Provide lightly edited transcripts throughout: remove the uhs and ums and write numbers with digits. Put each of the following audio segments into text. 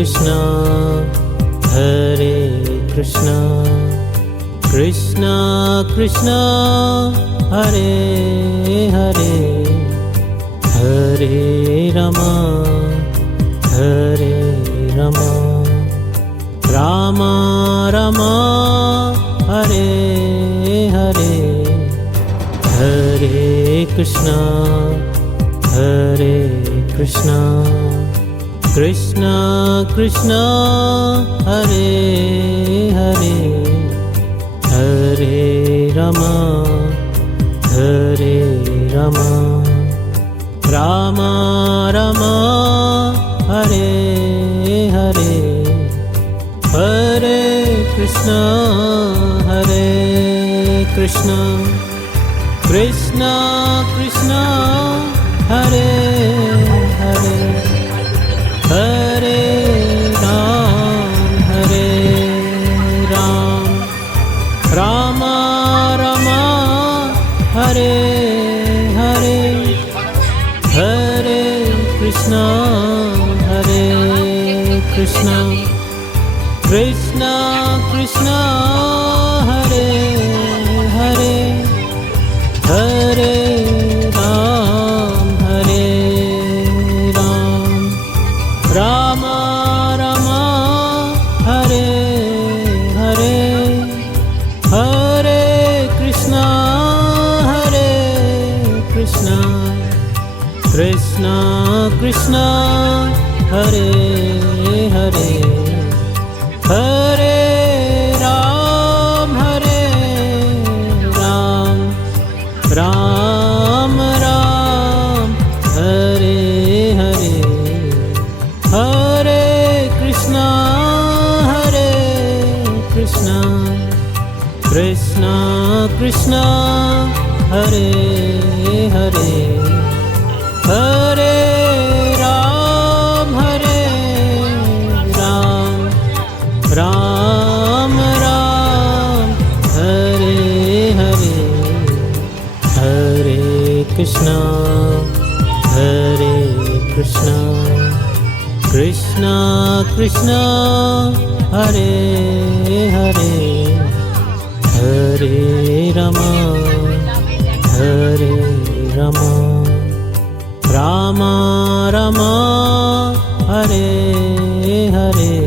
Krishna, Hare Krishna, Krishna Krishna, Hare Hare, Hare Rama, Hare Rama, Rama Rama, Hare Hare, Hare Krishna, Hare Krishna, Krishna Krishna, Hare Hare, Hare Rama, Hare Rama, Rama Rama, Hare Hare, Hare Krishna, Hare Krishna, Krishna Krishna, Hare Hare, Hare Ram, Hare Ram, Rama Rama, Hare Hare, Hare Krishna, Hare Krishna, Krishna Krishna, Hare Hare, Hare Ram, Hare Ram, Rama Rama, Hare Hare, Hare Krishna, Hare Krishna, Krishna Krishna, Hare Hare, Hare Ram, Hare Ram, Ram Ram, Hare Hare, Hare Krishna, Hare Krishna, Krishna Krishna, Hare Hare, Hare Ram, Hare Ram, Ram Ram, Hare Hare, Hare Krishna, Hare Krishna, Krishna Krishna, Hare Hare, Hare Rama, Hare Rama, Rama Rama, Hare Hare.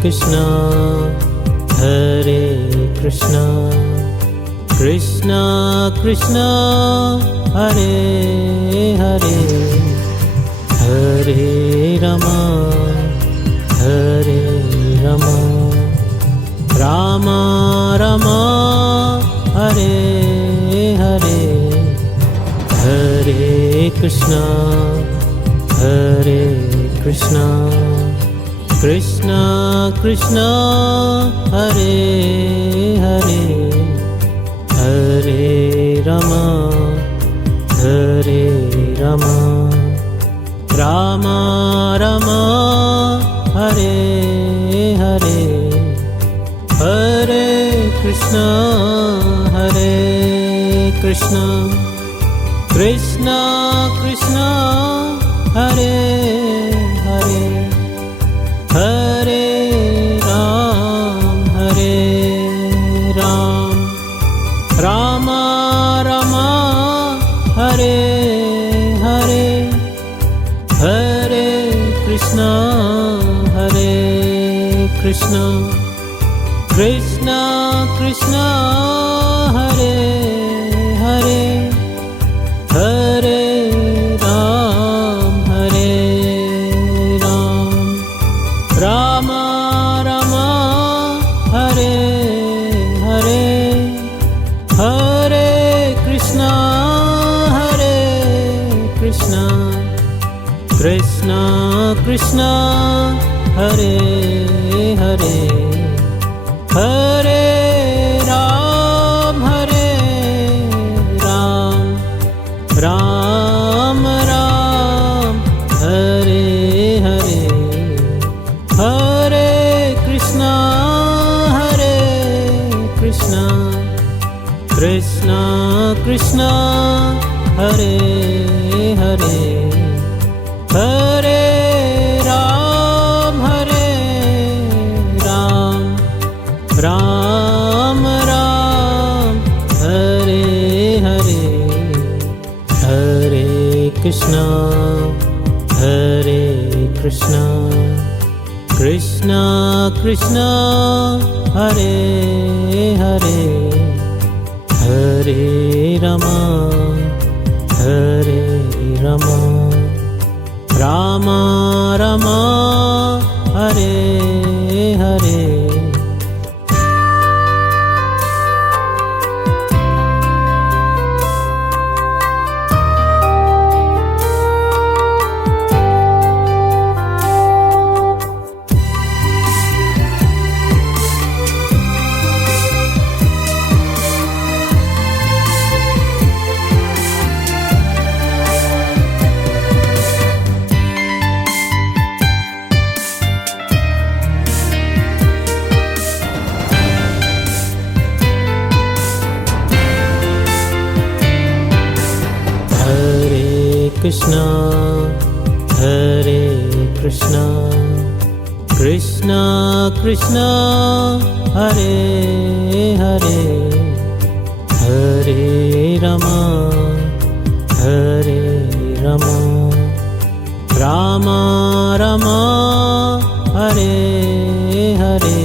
Krishna, Hare Krishna, Krishna Krishna, Hare Hare, Hare Rama, Hare Rama, Rama Rama, Hare Hare, Hare Krishna, Hare Krishna, Krishna Krishna, Hare Hare, Hare Rama, Hare Rama, Rama Rama, Hare Hare, Hare Krishna, Hare Krishna, Krishna Krishna, Hare Hare, Hare Ram, Hare Ram, Rama Rama, Hare Hare, Hare Krishna, Hare Krishna, Krishna Krishna, Hare Hare, Hare Ram, Hare Ram, Rama Rama, Hare Hare, Hare Krishna, Hare Krishna, Krishna Krishna, Hare Hare, Hare Hare Ram, Ram Ram, Hare Hare, Hare Krishna, Hare Krishna, Krishna Krishna, Hare Hare, Hare Rama, Hare Rama, Rama Rama, Hare Hare. Krishna, Hare Krishna, Krishna Krishna, Hare Hare, Hare Rama, Hare Rama, Rama Rama, Hare Hare,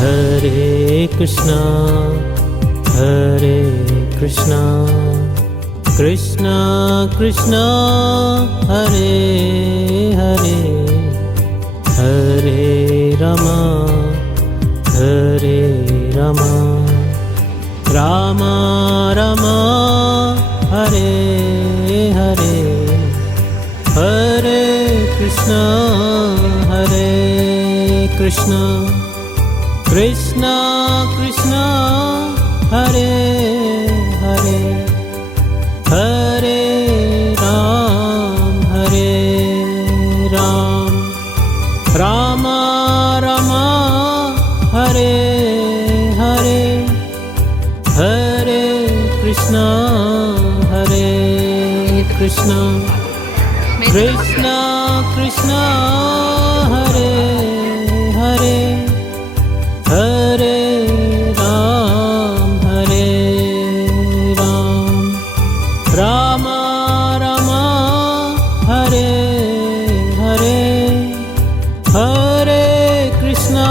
Hare Krishna, Hare Krishna, Krishna Krishna, Hare Hare, Hare Rama, Hare Rama, Rama Rama, Hare Hare, Hare Krishna, Hare Krishna, Krishna Krishna, Hare Hare, Hare Ram, Rama Rama, Hare Hare, Hare Krishna, Hare Krishna, Krishna Krishna, Hare Hare, Hare Ram, Rama Rama, Hare Hare, Hare Krishna,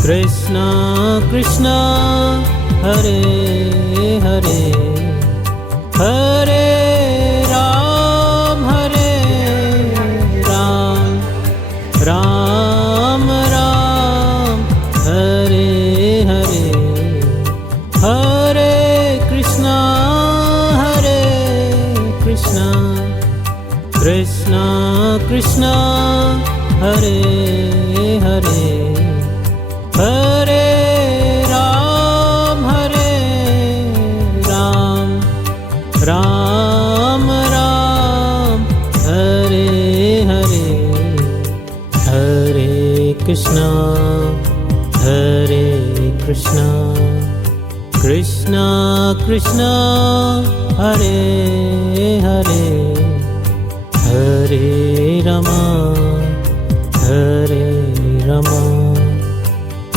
Krishna Krishna, Hare Hare, Hare Ram, Ram Ram, Hare Hare, Hare Krishna, Krishna Krishna, Hare Hare, Hare Ram, Ram Ram, Hare Hare, Hare Krishna, Hare Krishna, Krishna Krishna, Hare Hare, Hare Rama, Hare Rama,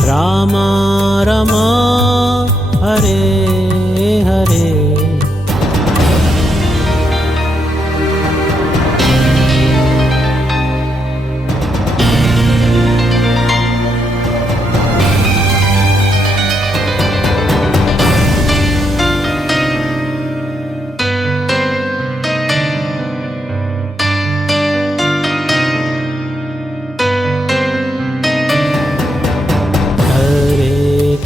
Rama Rama, Hare Hare.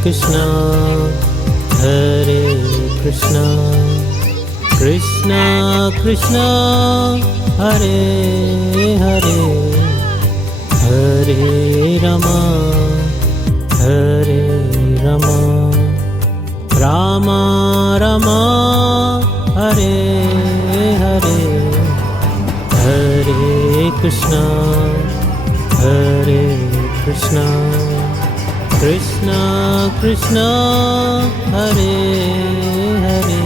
Krishna, Hare Krishna, Krishna Krishna, Hare Hare, Hare Rama, Hare Rama, Rama Rama, Hare Hare, Hare Krishna, Hare Krishna, Krishna Krishna, Hare Hare,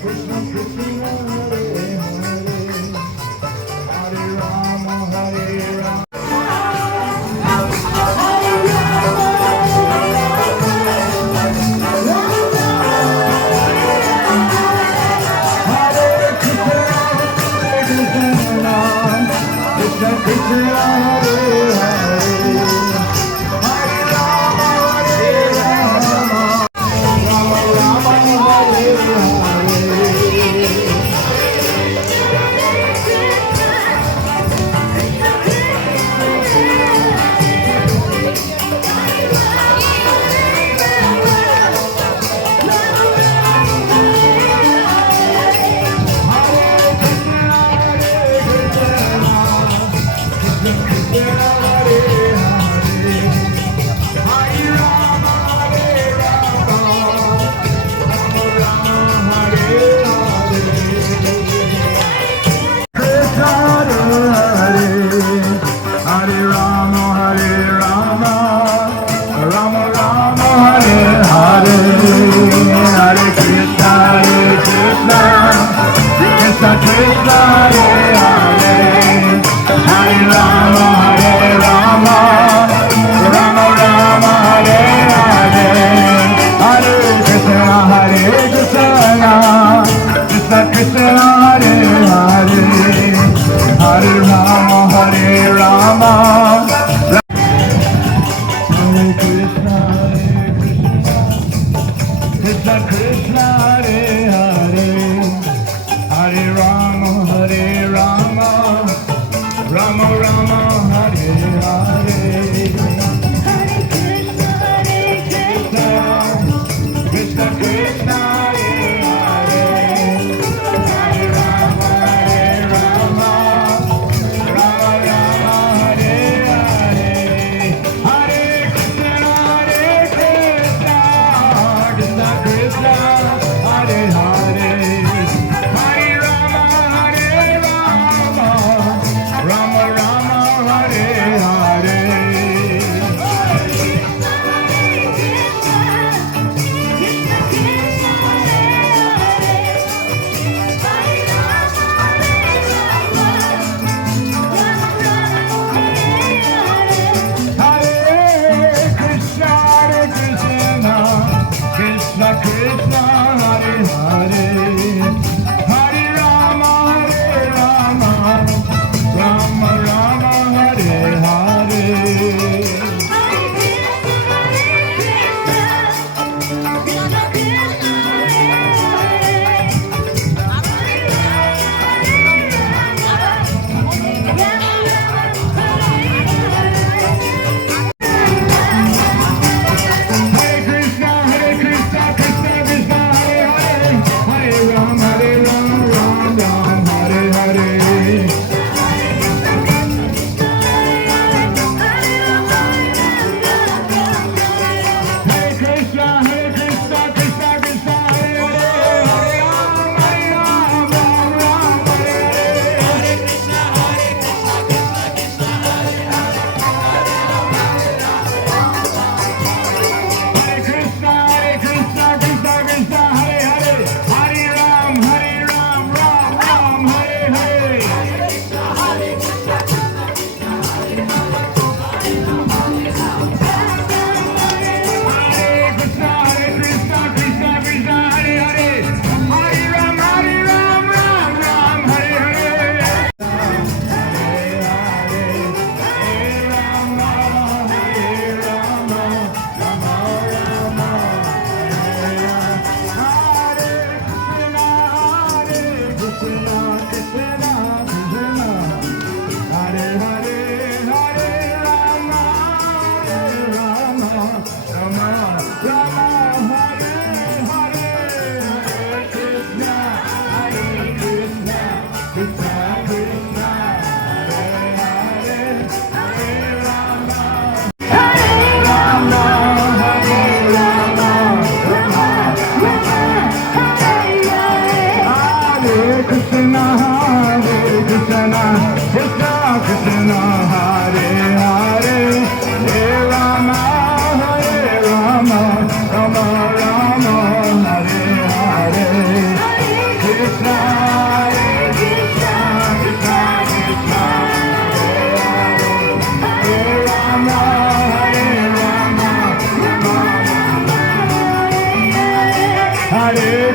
Krishna, Krishna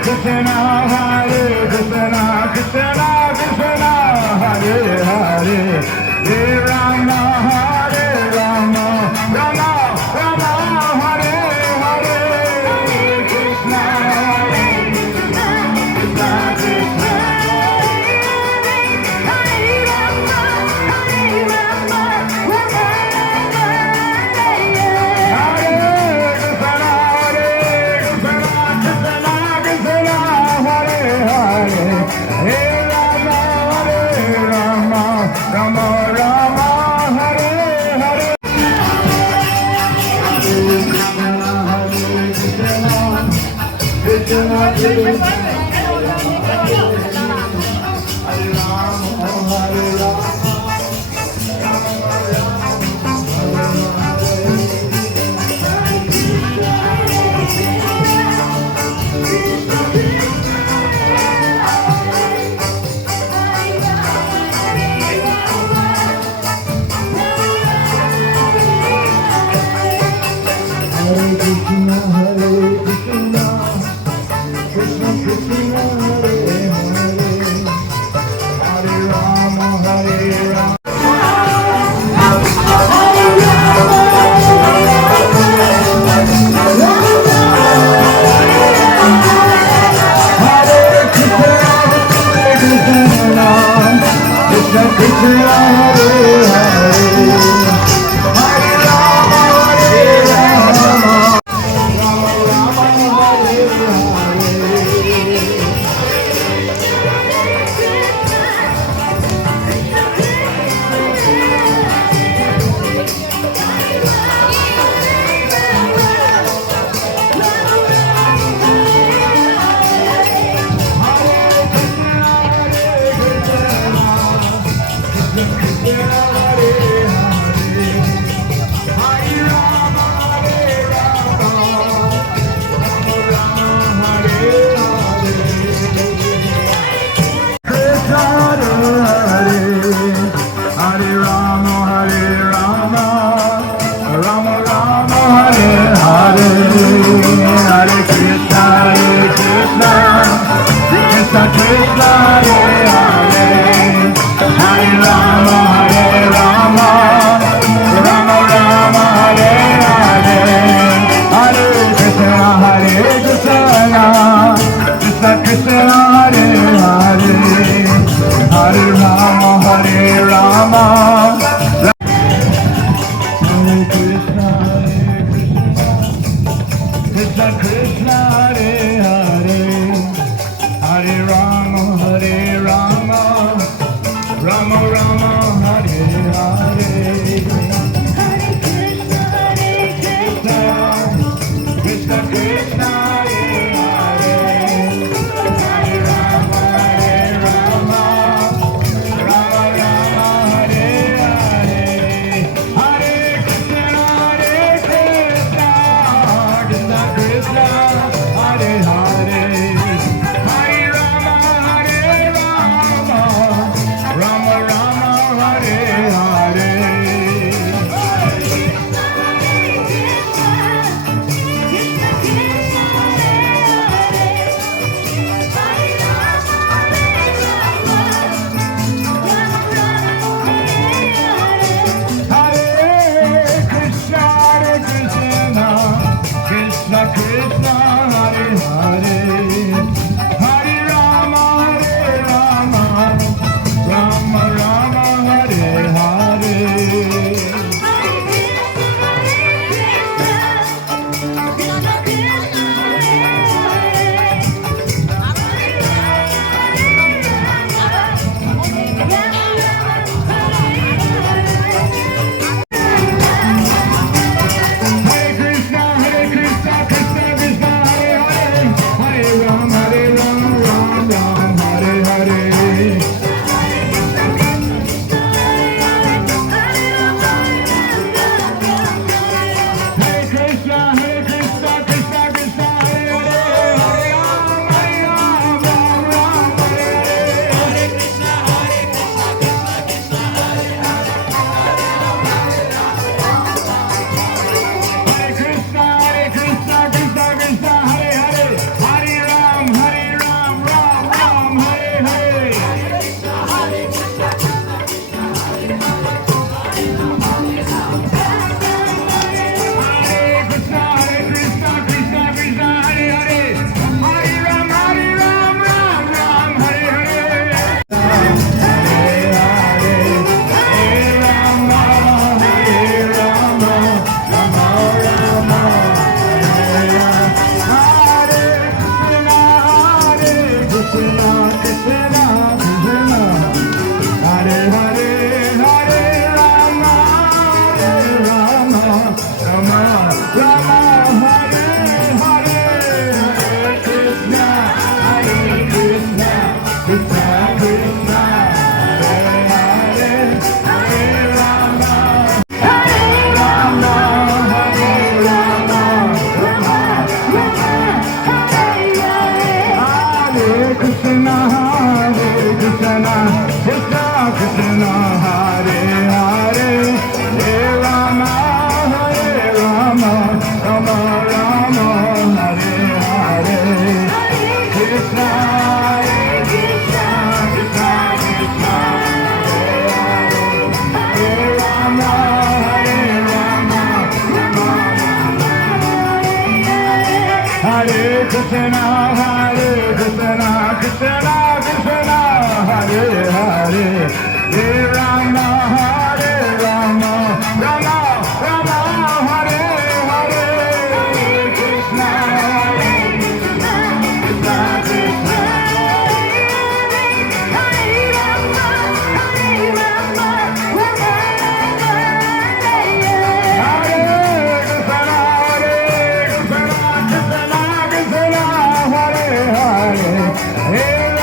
Krishna, Hare Krishna, Krishna Krishna, Hare Hare, Hare Rama, Hare Rama, Rama Rama, Hare Hare, Hare Krishna, Hare Krishna, Krishna Krishna, Rama Rama, Hare Hare. Krishna Krishna, Hare Rama, Hare Rama. Hare Krishna, Hare Krishna, Krishna Krishna, Hare Hare, Hare Rama, Hare Rama. Hare Krishna, Krishna Krishna, Hare Hare, Hare Rama, Hare Rama, Rama Rama, Hare Hare. Hare Rama, Hare Rama, Rama Rama, Hare Hare, Hare Krishna, Hare Krishna, Krishna Krishna, Hare Hare, Hare Rama, Hare Rama, Rama Rama, Hare Hare, Hare Krishna, Hare Krishna, Krishna Krishna, Hare Hare, Hare Rama, Hare Rama, Hare Krishna, Krishna Krishna, Hare Hare, Hare Rama, Hare Krishna, Hare Krishna, Krishna Krishna, Hare Hare, Hare Rama, Hare Rama, Rama Rama, Hare Hare, Hare Krishna, Hare Krishna, Krishna Krishna, Hare